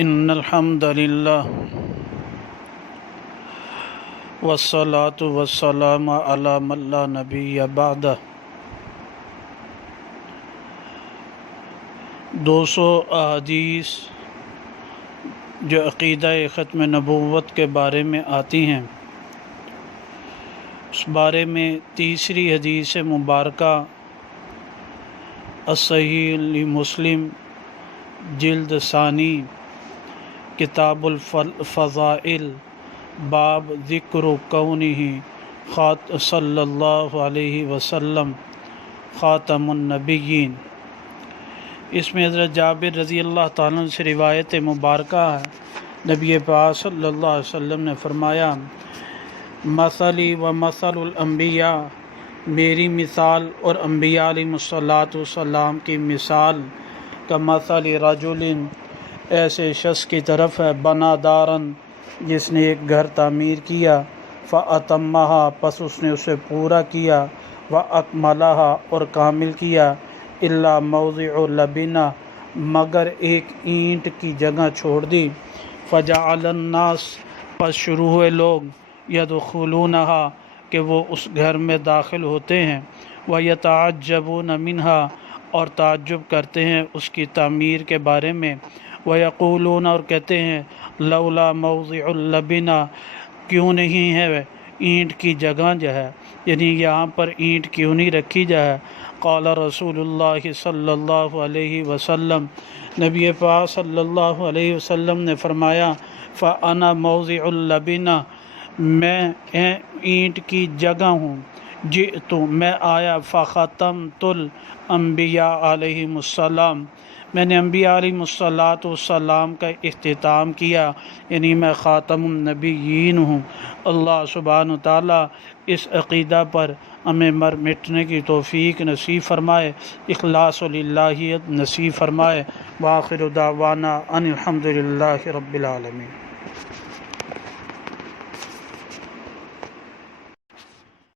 ان الحمد للہ والصلاة والسلام علی من لا نبی بعدہ۔ 200 احادیث جو عقیدہ ختم نبوت کے بارے میں آتی ہیں، اس بارے میں تیسری حدیث مبارکہ الصحیح لمسلم جلد ثانی کتاب الفضائل باب ذکر کونہ صلی اللہ علیہ وسلم خاتم النبیین۔ اس میں حضرت جابر رضی اللہ تعالیٰ عنہ سے روایت مبارکہ ہے، نبی پاک صلی اللہ علیہ وسلم نے فرمایا، مثلی و مثل الانبیاء، میری مثال اور انبیاء علیہ السلام کی مثال کا مثل رجل، ایسے شخص کی طرف ہے، بنا دارن، جس نے ایک گھر تعمیر کیا، فاتمہا، پس اس نے اسے پورا کیا، واکملہا، اور کامل کیا، الا موضع لبنہ، مگر ایک اینٹ کی جگہ چھوڑ دی، فجعل الناس، پس شروع ہوئے لوگ، یدخلونہا، کہ وہ اس گھر میں داخل ہوتے ہیں، ویتعجبون منہا، اور تعجب کرتے ہیں اس کی تعمیر کے بارے میں، ویقولون، اور کہتے ہیں، لولا موضع اللبنہ، کیوں نہیں ہے اینٹ کی جگہ جو ہے، یعنی یہاں پر اینٹ کیوں نہیں رکھی جائے۔ قال رسول اللہ صلی اللہ علیہ وسلم، نبی پاک صلی اللہ علیہ وسلم نے فرمایا، فانا موضع اللبنہ، میں اینٹ کی جگہ ہوں، جئت، میں آیا، فختمت الانبیاء علیہم السلام، میں نے انبیاء علیہ السلام کا اختتام کیا، یعنی میں خاتم النبیین ہوں۔ اللہ سبحانہ تعالیٰ اس عقیدہ پر ہمیں مر مٹنے کی توفیق نصیب فرمائے، اخلاص و للہیت نصیب فرمائے۔ وآخر دعوانا ان الحمد للہ رب العالمین۔